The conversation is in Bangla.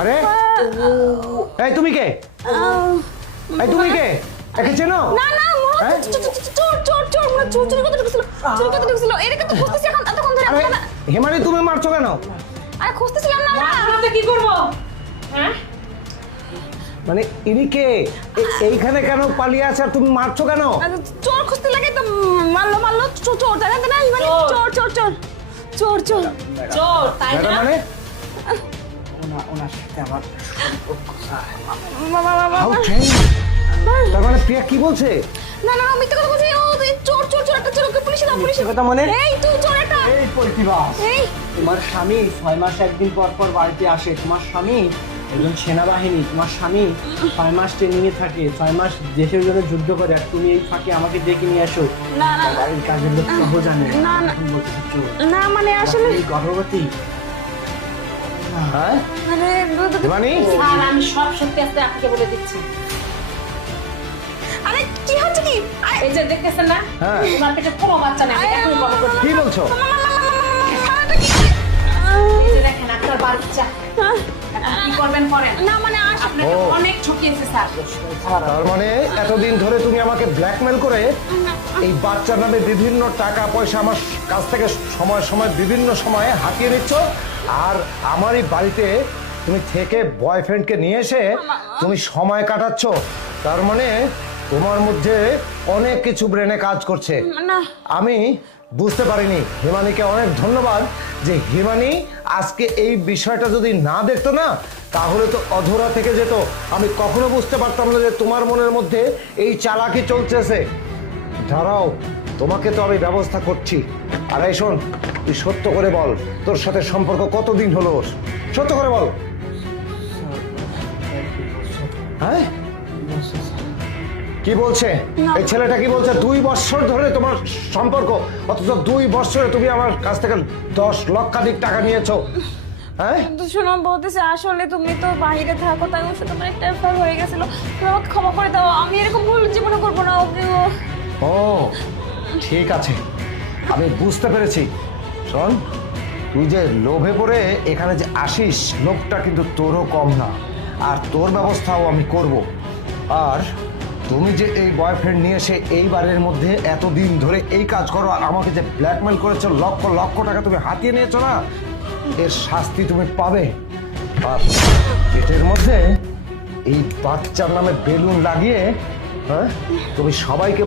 আরে এই তুমি কে? এই তুমি কে? একে চেনো? না না চোর করতে ঢুকছিল এটাকে তো খুঁজতেছি এখন এতক্ষণ ধরে আরে হিমানি তুমি মারছো কেন? আরে খুঁজতেছিলাম না আমরা কি করব? হ্যাঁ, মানে ইনি কে? এইখানে কেন পালিয়ে আছে আর তুমি মারছো কেন? চোর খুঁজতে লাগে তো মারলো চোর জানেন না মানে চোর তাই না? মানে ওনার সাথে আমার How strange! তার মানে প্রিয়া কি বলছে? না মিথ্যে কথা বলছি ও চোর একটা চোরকে পুলিশে দাও পুলিশে কথা মানে এই তুই চোর একটা এই প্রতিভা এই তোমার স্বামী 6 মাস একদিন পর পর বাড়িতে আসে। তোমার স্বামী একজন সেনাবাহিনী, তোমার স্বামী 6 মাস ট্রেনিং এ থাকে, 6 মাস দেশের জন্য যুদ্ধ করে, আর তুমি এই ফাঁকে আমাকে ডেকে নিয়ে আসো। না বাড়ির কাজের লোক সহ জানে না। এখন বলতেছো চোর। না মানে আসলে এই গর্ভবতী। হ্যাঁ মানে হিমানি স্যার আমি সব সত্যি আজকে আপনাকে বলে দিচ্ছি। আরে কি হচ্ছে কি এই যে দেখতেছেন না, হ্যাঁ। তোমার পেটে কোনো বাচ্চা নেই, আমি এখনই বলো করছি। কি বলছো? এই যে দেখেন আপনার বাচ্চা, এখন কি করবেন করেন। না মানে আপনাকে ও। অনেক ঠকিয়েছে স্যার। তার মানে এতদিন ধরে তুমি আমাকে ব্ল্যাকমেল করে এই বাচ্চার নামে বিভিন্ন টাকা পয়সা আমার কাছ থেকে সময় বিভিন্ন সময়ে হাতিয়ে নিচ্ছ, আর আমার এই বাড়িতে তুমি থেকে বয়ফ্রেন্ডকে নিয়ে এসে তুমি সময় কাটাচ্ছ। তার মানে তোমার মধ্যে অনেক কিছু ব্রেনে কাজ করছে। না আমি বুঝতে পারিনি। হিমানিকে অনেক ধন্যবাদ যে হিমানি আজকে এই বিষয়টা যদি না দেখতো না তাহলে তো অধরা থেকে যেত। আমি কখনো বুঝতে পারতাম না যে তোমার মনের মধ্যে এই চালাকি চলতেছে। দাঁড়াও, তোমাকে তো আমি ব্যবস্থা করছি। আর এই শোন, তুই সত্য করে বল, তোর সাথে সম্পর্ক কতদিন হলো ওর? সত্য করে বল। হ্যাঁ কি বলছে এই ছেলেটা? কি বলছে 2 বছর ধরে তোমার সম্পর্ক, অথচ 2 বছরে তুমি আমার কাছ থেকে 10 লক্ষাধিক টাকা নিয়েছো? হ্যাঁ তো শোনো বলতেছে আসলে তুমি তো বাইরে থাকো তাই ওর সাথে আমার একটা অ্যাফেয়ার হয়ে গেছিল, তুমি আমাকে ক্ষমা করে দাও, আমি এরকম ভুল জীবনে করবো না। ওকে ও ঠিক আছে, আমি বুঝতে পেরেছি। শোন, তুই যে লোভে পড়ে এখানে যে আসিস, লোভটা কিন্তু তোরও কম না, আর তোর ব্যবস্থাও আমি করব। আর তুমি যে এই বয়ফ্রেন্ড নিয়ে এসে এই বাড়ির মধ্যে এতদিন ধরে এই কাজ করো, আর আমাকে যে ব্ল্যাকমেল করেছো, লক্ষ লক্ষ টাকা তুমি হাতিয়ে নিয়েছো না, এর শাস্তি তুমি পাবে। আর পেটের মধ্যে এই বাচ্চার নামে বেলুন লাগিয়ে, হ্যাঁ, তুমি সবাইকে